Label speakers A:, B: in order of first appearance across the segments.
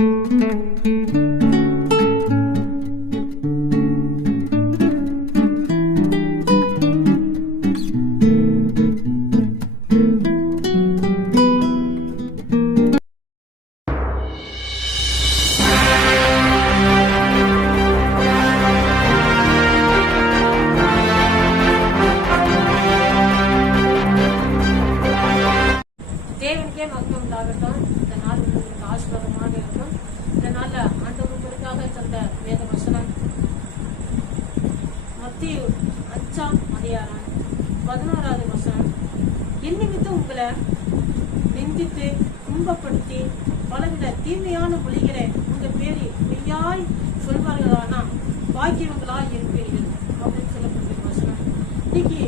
A: thank you தேவனுக்கே உண்டாகட்டும் இந்த நாள் உங்களுக்கு ஆசீர்வாதமாக இருக்கும். இந்த நாள்ல ஆண்டவர் உங்களுக்காக தந்த வேத வசனம். மத்திய அஞ்சாம் அதிகாரம் பதினோராவது வசனம். என்னிமித்தம் உங்களை நிந்தித்து துன்பப்படுத்தி பலவித தீமையான மொழிகளை உங்க பேரில் மெய்யாய் சொல்வார்களானா பாக்கியவங்களாய் இருக்கும் அப்படின்னு சொல்லப்பட்டிருக்க வசனம் இன்னைக்கு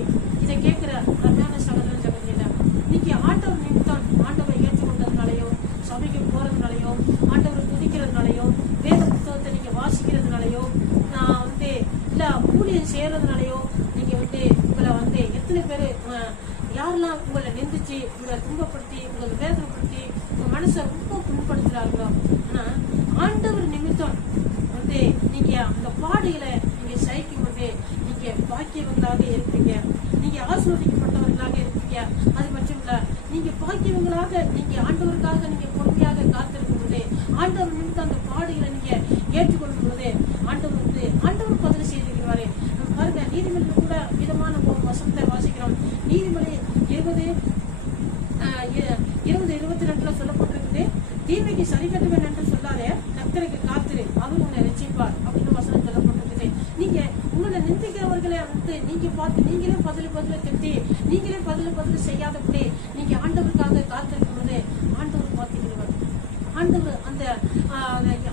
A: இதை கேட்கிற அருமையான சகோதர சகோதரியில இன்னைக்கு ஆண்டவர் நிமித்தம் ஆண்டவரை ஏற்றுக்கொண்டதுனாலயோ சபைக்கு போறதுனாலயோ ஆண்டவரை துதிக்கிறதுனாலயோ வேத புத்தகத்தை நீங்க வாசிக்கிறதுனாலயோ நான் வந்து இல்ல ஏறதுனாலையோ நீங்க வந்து உங்களை வந்து எத்தனை பேரு யாரெல்லாம் உங்களை நெந்திச்சு உங்களை துன்பப்படுத்தி உங்களை வேதனைப்படுத்தி உங்க மனசை ரொம்ப புண்படுத்துறாங்களோ ஆனா ஆண்டவர் நிமித்தம் வந்து நீங்க அந்த பாடுகளை நீங்க சகிக்கும் போது நீங்க பாக்கியவங்களாக இருப்பீங்க. நீங்க ஆசீர்வதிக்கப்பட்டவர்களாக இருப்பீங்க. அது மட்டும் இல்ல நீங்க பாக்கியவங்களாக நீங்க ஆண்டவருக்காக நீங்க பொறுமையாக காத்திருக்கும் போது ஆண்டவர் நிமித்தம் அந்த பாடுகளை நீங்க ஏற்றுக்கொள்ளும் போது ஆண்டவர் வந்து ஆண்டவர் பதில் செய்திருக்கிறாரு நம்ம பாருங்க நீதிமன்றம் கூட விதமான ஒரு வசனத்தை வாசிக்கிறோம் நீதிமொழி இருபது ஆஹ் இ- இருபது இருபத்தி ரெண்டுல சொல்லப்பட்டிருக்குது. தீமைக்கு சரி கட்டுவேன் என்று சொல்லாதே. கத்தருக்கு காத்திரு. அவர் உன்னை ரசிப்பார் அப்படின்னு வசனம் சொல்லப்பட்டிருக்குது. நீங்க உங்களை நிந்திக்கிறவர்களை வந்து நீங்க பார்த்து நீங்களே பதில் பதில் திட்டி நீங்களே பதில் பதில் செய்யாதபடி நீங்க ஆண்டவருக்காக காத்திருக்கும் போது ஆண்டவர் பார்த்துக்கிறவர். ஆண்டவர் அந்த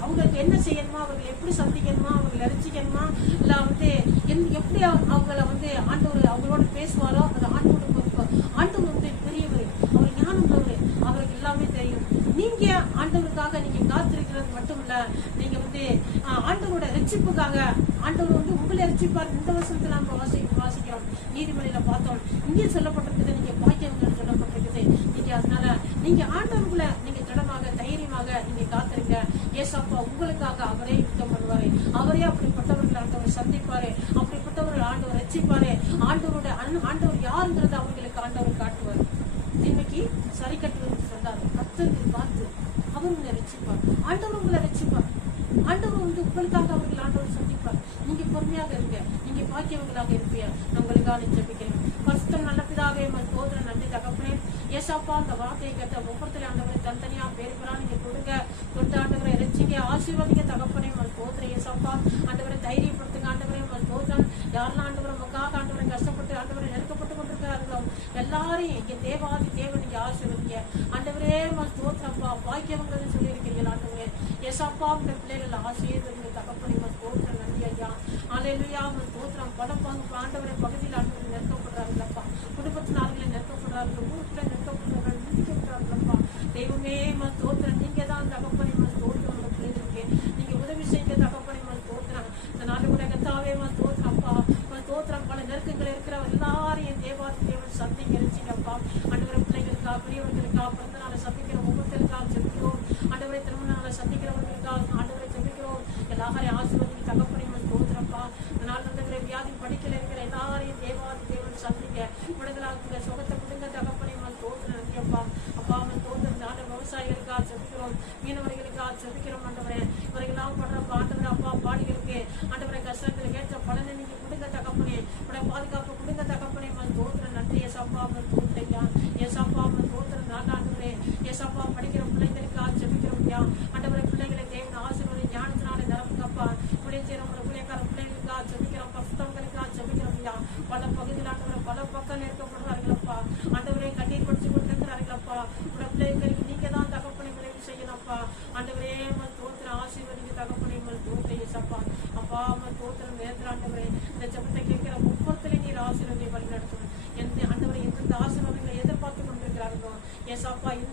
A: அவங்களுக்கு என்ன செய்யணுமா அவர்கள் எப்படி சந்திக்கணுமா அவங்களை ரசிக்கணுமா இல்ல வந்து எப்படி அவங்கள வந்து ஆண்டவர் அவங்களோட பேச அது ஆண்டோட பொறுப்பு ஆண்டவர் வந்து பெரியவர் அவர் ஞானம் உள்ளவர் அவருக்கு எல்லாமே தெரியும் நீங்க ஆண்டவருக்காக நீங்க காத்திருக்கிறது நீங்க வந்து ஆஹ், ஆண்டவரோட ரட்சிப்புக்காக ஆண்டவர் வந்து உங்களை ரட்சிப்பார். இந்த வருஷத்துல நம்ம வாசி வாசிக்கிறோம். நீதிமொழியில பார்த்தோம். இங்கே சொல்லப்பட்டிருக்குது நீங்க பாக்கியங்கள் சொல்லப்பட்டிருக்குது. நீங்க அதனால நீங்க ஆண்டவர்களை நீங்க திடமாக தைரியமாக நீங்க காத்திருங்க. ஏசப்பா உங்களுக்காக அவரே யுத்தம் பண்ணுவாரு. அவரே அப்படிப்பட்டவர்கள் ஆண்டவர் சந்திப்பாரு. அப்படிப்பட்டவர்கள் ஆண்டவர் ரட்சிப்பாரு. ஆண்டவரோட அண்ணன் ஆண்டவர் யாருங்கிறத அவங்களுக்கு ஆண்டவர் காட்டுவார். இன்னைக்கு சரி கட்டுவது சொல்லாரு கத்தருக்கு பார்த்து அவர் உங்களை ரசிப்பார் ஆண்டவர் உங்களை ரசிப்பார் ஆண்டவர் வந்து உங்களுக்காக அவர்கள் ஆண்டவர் சந்திப்பார். நீங்க பொறுமையாக இருங்க. நீங்க பாக்கியவர்களாக இருப்பீங்க. நான் உங்களுக்காக ஜெபிக்கிறேன் பரிசுத்தம் நல்ல பிதாவே உமக்கு போதுற நன்றி தகப்பனே. ஏசாப்பா அந்த வார்த்தையை கேட்ட ஒவ்வொருத்தர் ஆண்டவரை தனித்தனியா பேர் நீங்க கொடுங்க. கொடுத்த ஆண்டவரை ரசிங்க. ஆசீர்வாதிங்க தகப்பனே மன் போதுற ஏசாப்பா ஆண்டவரை தைரியப்படுத்துங்க ஆண்டவரே உங்கள் போதும் யாரெல்லாம் ஆண்டவரை உங்களுக்காக ஆண்டவரை கஷ்டப்பட்டு ஆண்டவரை நெருக்கப்பட்டு கொண்டிருக்கிறார்களோ எல்லாரையும் இங்க தேவாதி தேவன் நீங்க ஆசீர்வதிங்க ஆண்டவரே உங்கள் தோற்றப்பா பாக்கியவங்கள்னு சொல்லியிருக்கிறீர்கள் ஆண்டவரே உங்க பிள்ளைகள் ஆசீர்வதிங்க தகப்பனை உங்கள் போதுற நன்றி ஐயா. அலையிலுயா உங்கள் தோற்றம் பல பங்கு ஆண்டவரை பகுதியில் ஆண்டவரை நெருக்கப்படுறார்களப்பா குடும்பத்தில் ஆளுகளை நெருக்கப்படுறார்கள் ஊர்ல நெருக்கப்படுறார்கள் நிந்திக்கப்படுறார்களப்பா தெய்வமே உங்கள் தோற்றம். நீங்க தான் தகப்பனை உங்கள் தோற்றம் உங்க பிள்ளைகளுக்கு நீங்க உதவி செய்ய தகப்பனை உங்கள் தோற்றம். இந்த நாடு கூட கத்தாவே உங்கள் தோற்றம் அப்பா. உங்கள் தோற்றம் பல நெருக்கங்கள் இருக்கிற எல்லாரையும் தேவாதி தேவன் சந்திங்க இருந்துச்சுங்கப்பா அன்றுவர பிள்ளைகளுக்கா பெரியவர்களுக்கா பிறந்த நாளை சந்திக்கிற ஒவ்வொருத்தருக்கா செபிக்கிறோம். ஆண்டவரை திருமணங்களை சந்திக்கிறவர்களுக்காக ஆண்டவரை ஜெபிக்கிறோம் எல்லாரையும் ஆசீர்வதிங்க தகப்பனையும் தோத்துறப்பா தோற்றப்பா இந்த வியாதி படிக்கல இருக்கிற எல்லாரையும் தேவாதி தேவன் சந்திங்க. விடுதலாக்குற சுகத்தை கொடுங்க தகப்பனையும் உங்கள் தோற்றம் நன்றியப்பா. அப்பா அவன் தோற்றம் நாடு விவசாயிகளுக்காக ஜெபிக்கிறோம் மீனவர்களுக்காக ஜெபிக்கிறோம் ஆண்டவரே. இவர்களெல்லாம் படுற ஆண்டவரை அப்பா பாடிகளுக்கு ஆண்டவரை கஷ்டங்களுக்கு ஏற்ற பலனை நீங்க கொடுங்க தகப்பனே. உடைய பாதுகாப்பு கொடுங்க தகப்பனே உங்கள் தோற்றம் நன்றி ஏசப்பா உங்கள் தோற்றையா ஏசப்பா உங்கள் தோற்றம் நான் ஆண்டவரே ஏசப்பா படிக்கிற பிள்ளைங்களுக்கா செபிக்கிறோம் ஐயா ஆண்டவரை பிள்ளைகளை தேவன் ஆசீர்வதி ஞானத்தினாலே நிரப்புங்கப்பா இப்படியே செய்யறவங்களை பிள்ளைக்கார பிள்ளைகளுக்கா செபிக்கிறோம் பசுத்தவங்களுக்கா செபிக்கிறோம் ஐயா பல பகுதியில் ஆண்டவரை பல பக்கம் நெருக்கப்படுறார்களப்பா ஆண்டவரே கண்ணீர் படிச்சு கொண்டிருக்கிறார்களப்பா உடைய பிள்ளைங்களுக்கு நீங்க தான் தகப்பனை விளைவு செய்யணும்ப்பா ஆண்டவரே உங்கள் தோத்திர ஆசீர்வதிங்க தகப்பனை உங்கள் தோற்ற ஏசப்பா அப்பா உங்கள் தோத்திரம் இந்த ஜபத்தை கேட்கிற ஒவ்வொருத்தரையும் நீர் ஆசீர்வதியை வழிநடத்தும் எந்த ஆண்டவரை எந்தெந்த ஆசீர்வாதங்களை எதிர்பார்த்து கொண்டிருக்கிறார்களோ ஏசப்பா இந்த